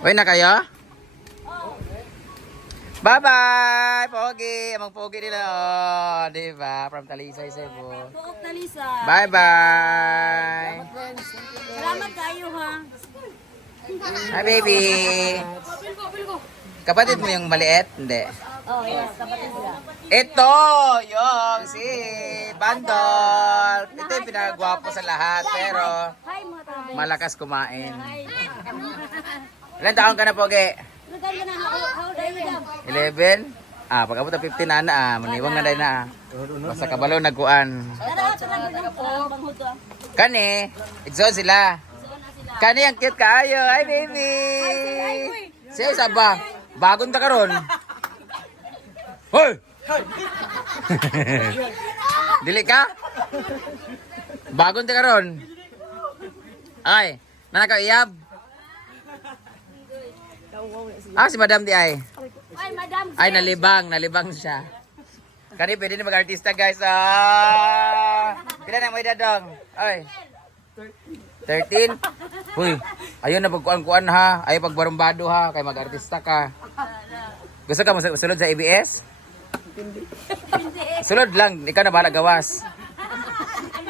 Uy na kayo? Bye-bye! Pogi! Amang pogi nila, oh. Diba? From Talisay, Cebu. Buok Talisay. Bye-bye! Salamat kayo ha. Hi, baby! Kapatid mo yung maliit? Hindi. Oh, yes. Kapatid sila. Ito! Yung si Bandol! Ito yung pinagwapo sa lahat, pero Hi mga tabi. malakas kumain. Hi. Ilan taon ka na, Pogi? Naganda na. How old are you daw? 11? Abot ng 15 na maniwang na dahil na. Basta kabalo nagkuan. Tara, tara. Banghod to. Kani, igsoon sila. Kani ang cute kaayo. Hi baby. Siya isa ba? Bagong ta karon. Hoy. Dili ka? Bagong ta karon. Ay, nanakaw iyab. Si Madam di ay. Ay, madam. Ay, nalibang siya. Kani, pwede na mag-artista, guys. Pila na mo idadong? Ay. 13? Uy, ayun na pagkuan-kuan ha. Ayaw pagbarumbado ha. Kaya mag-artista ka. Gusto ka masulod sa ABS? Sulod lang. Ikaw na bahala gawas.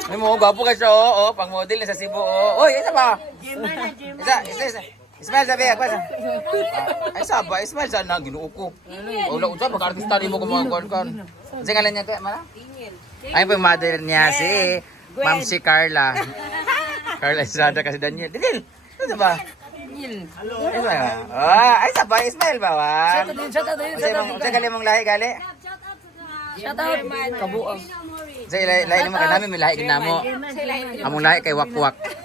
Ay mo, gwapo ka siya, oo. Pang model na sa Cebu, oo. Uy, isa ba? Isa. Ismail sabi, ay saba, Ismail sana, ginuo ko. Wala ko mag-artista rin mo kumakuan kan. Kasi ngalan niya kaya, mana? Ay po yung mother niya, si Ma'am si Carla. Carla Estrada kasi Daniel. Daniel, ano ba? Ay saba, Ismail ba? Sa gali mong lahi, gali? Shout out. Kabuang. Sa lahi naman ka namin, may lahi din namo. Among lahi kay Wakwak.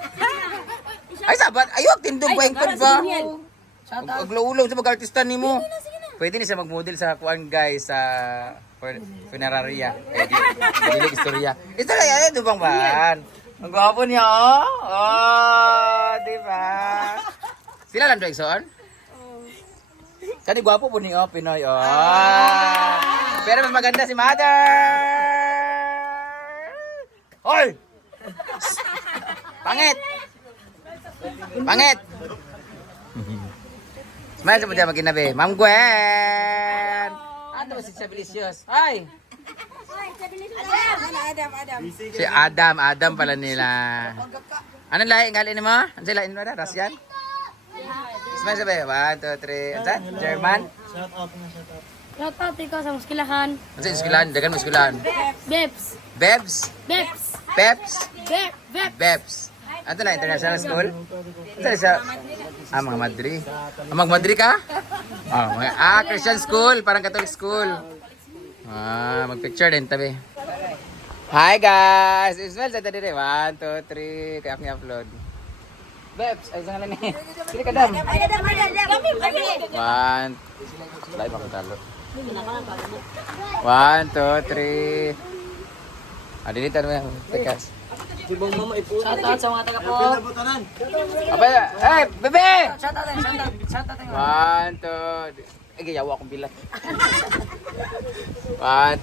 Ay sabat, ayok tindog ba yung ba? Aglo-ulo sa mag-artista ni mo. Pwede ni siya mag-model sa kuan guys sa funeraria. Dili istorya. Istorya yan, dubang ban. Ang gwapo niya, oh. Oh, di ba? Sila lang Drexon? Kani gwapo po niyo, Pinoy, oh. Pero mas maganda si Mother. Hoy! Pangit! Pangit! Smile sa mo dyan maginabi. Ma'am Gwen! Ato si Sabilisios. Ay! Si Adam pala nila. Anong lahi ang halin mo? Anong lahi mo na? Rasyan? Smile sa ba? 1, 2, 3. Anong German? Shout out ikaw sa muskilahan. Anong muskilahan? Dagan muskilahan. Bebs. Bebs? Bebs. Peps? Bebs. Bebs. Ano na, international school? Ito sa... mga Madri. Mag-Madri ka? Christian school. Parang Catholic school. Mag-picture din, tabi. Hi guys! Ismail sa tadi 1, 2, 3. Kaya akong upload. Bebs, ay isang lang eh. Sili ka dam. 1. Lahat ba ko talo? 1, 2, 3. Dilitan mo yan. Tekas. Shout out sa mga taga po. Hey, bebe! Shout out. 1, 2. Ay, gayawa akong bilat. 1,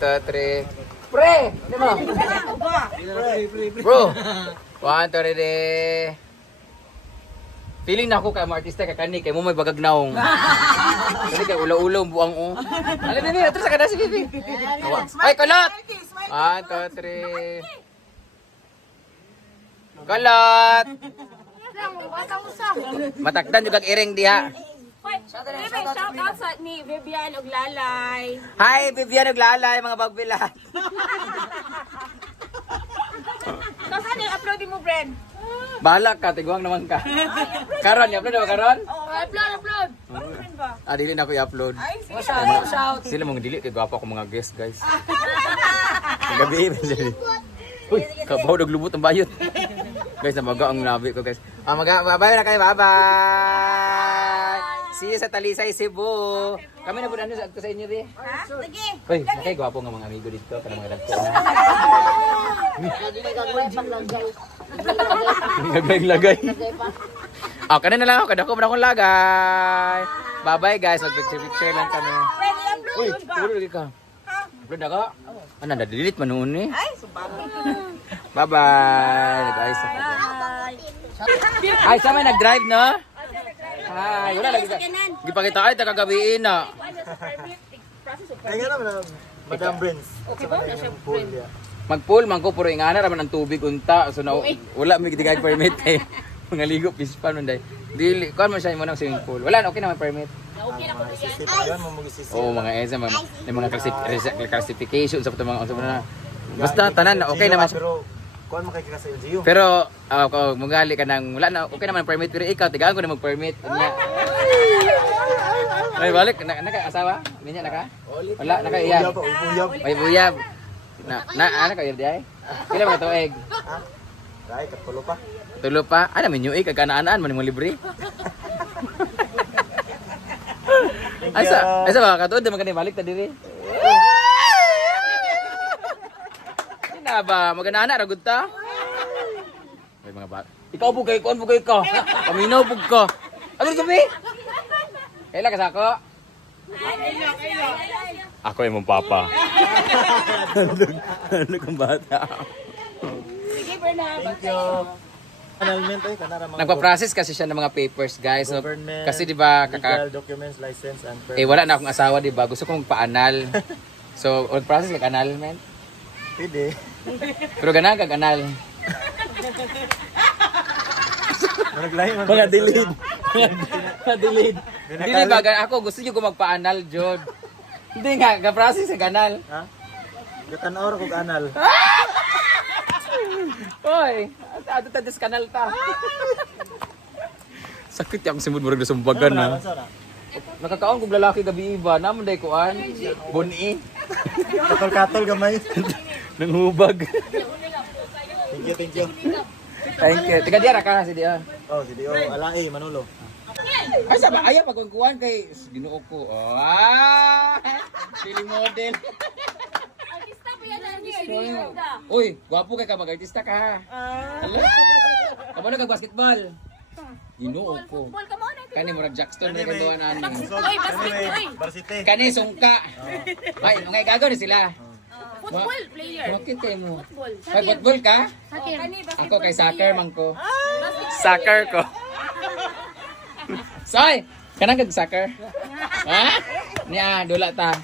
2, 3. Pre! Hindi mo? Bro! 1, 2, 3. Feeling na ako kay mga artista kay kani, kay mo may bagagnaong. Kasi kay ulaw-ulaw buang o. Ano bebe? Atras ka na si bebe. Ay, kulot! 1, 2, 3. Kulot! Matakdan yung kag-iring diha. Shout out sa ni Vivian Uglalay. Hi, Vivian Uglalay, mga bagbilat. Saan i-upload mo, Bren? Bahala ka, tiguang naman ka. Karon, i-upload ba karon? Upload. Dili na ko i-upload. Shout. Sila mong dili, kay gwapo ako mga guest, guys. Gabi, uy, kabaw, naglubot ang bayot. Guys, namaga ang nabi ko, guys. Bye-bye na kayo, bye-bye! See you sa Talisay, Cebu. Kami na po na sa inyo, di? Ha? Sige. Uy, nakay gwapo nga mga amigo dito, para mga nagko na. Lagay. Kanin na lang ako, kadako mo na akong lagay. Bye-bye, guys. Mag-picture lang kami. Uy, puro lagi ka. Upload na ka? Ano, na-delete man noon eh. Bye-bye. Nag-ayos ako. Ay, sa may nag-drive, no? Hi, wala lagi ka. Gipakita ay tagagabiin na. Ay nga naman, Madam Brins. Okay ba? Na siya Pool, yeah. Mag-pool man ko puro ingana raman ang tubig unta. So na wala mi gitigay permit kay mga ligo fish pan man day. Dili kon man siya mo ng swimming pool. Wala okay naman permit. Okay na ko yan. Sisip pa yan, mamugisisip. Oo, mga ESA, mga classification sa mga na. Basta tanan na okay naman siya. Pero, kuhan makikita sa LGU. Pero kung magali ka nang wala na okay naman ang permit pero ikaw tigaan ko na mag-permit. Ay balik naka-asawa? Minya naka? Wala naka-iyab. Uyab pa, uyab. May buyab. Ano kayo di ay? Pila mga tuig? Ha? Ay, katulo pa. Tulo pa. Ano min yung kagkanaan man mo libre. Asa ba katuod man kani balik ta diri. Ina ba magana ra gud ta? Ay mga bat. Ikaw po kay kuan po kay ka. Paminaw po ka. Ano sabi? Kailan ka sa ako? Ako yung mong papa. Ano kang bata? Sige, Bernard. Thank you. Annulment ay, kanara mga Nagpa-process kasi siya ng mga papers, guys. So, government, kasi di ba legal documents, license, and permit. wala na akong asawa, di ba? Gusto kong pa-anal. So, mag-process like annulment. Pwede. Pero ganun kag-anal. Managlahi man. Mga delete. Mga delete. Hindi ba? Ako gusto nyo ko magpa-anal, Jod. Hindi nga, ga-process sa ganal. Ha? Gatanaw ko anal. Oy, ato ta dis kanal ta. Sakit yung simod murag sumbagan na. Nakakaon kog lalaki gabi iba, namon day kuan. Buni. Katol-katol gamay. Nanghubag. Thank you, thank you. Thank you. Tiga diara ka si dia. Oh, si Dio, Alae, Manolo. Ay sa ba aya pag kuan kay Ginoo ko. Oh, Pili model. Artista pa yan ang Bernard. Uy, gwapo kay ka mag-artista ka ha. Hala. Kabalo kag basketball. Ginoo ko. Football ka mo na. Kani murag Jackson ra kagawa na ani. Oy, basket, oy. Varsity. Kani sungka. Ay, ngay gagaw ni sila. Football player. Bakit kayo mo? Football. Ay, football ka? Sakir. Ako kay soccer man ko. Soccer ko. Soy, kanang kag soccer? Ha? Niya, dula ta.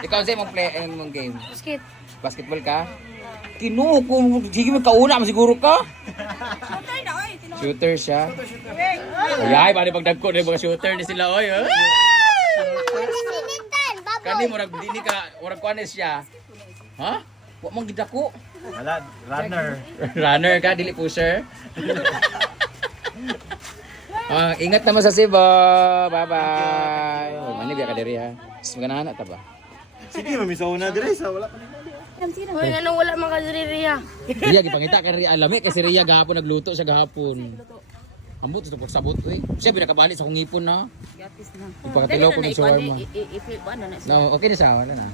Ikaw sa imong play imong game. Basket. Basketball ka? Kinuha ko, sige mo kauna mo siguro ka. Shooter na, oy. Shooter siya. Ay, pare pag dagko na yung mga shooter ni sila oy. Oh. Kani murag dini ka, murag kuanes siya. Ha? Wa man gid ako. Wala, runner. Runner ka, dili pusher. Ingat naman sa Cebu. Bye-bye. Oh, mani biya ka diri ha. Sus magana ta ba? Sige, mamisauna dire sa wala pa nila. Hoy, ano wala makadiriya. Riya gipangita kay Riya alami kasi Riya gahapon nagluto siya gahapon. Ambot sa pagsabot eh. Siya pinakabali sa kong ipon na. Gatis na. Ipakatilaw ko ng shawarma. I-flip ano na. No, okay na siya, wala na.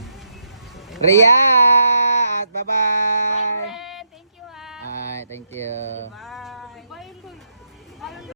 Riya! Bye-bye! Thank you ha. Ay, thank you. Bye.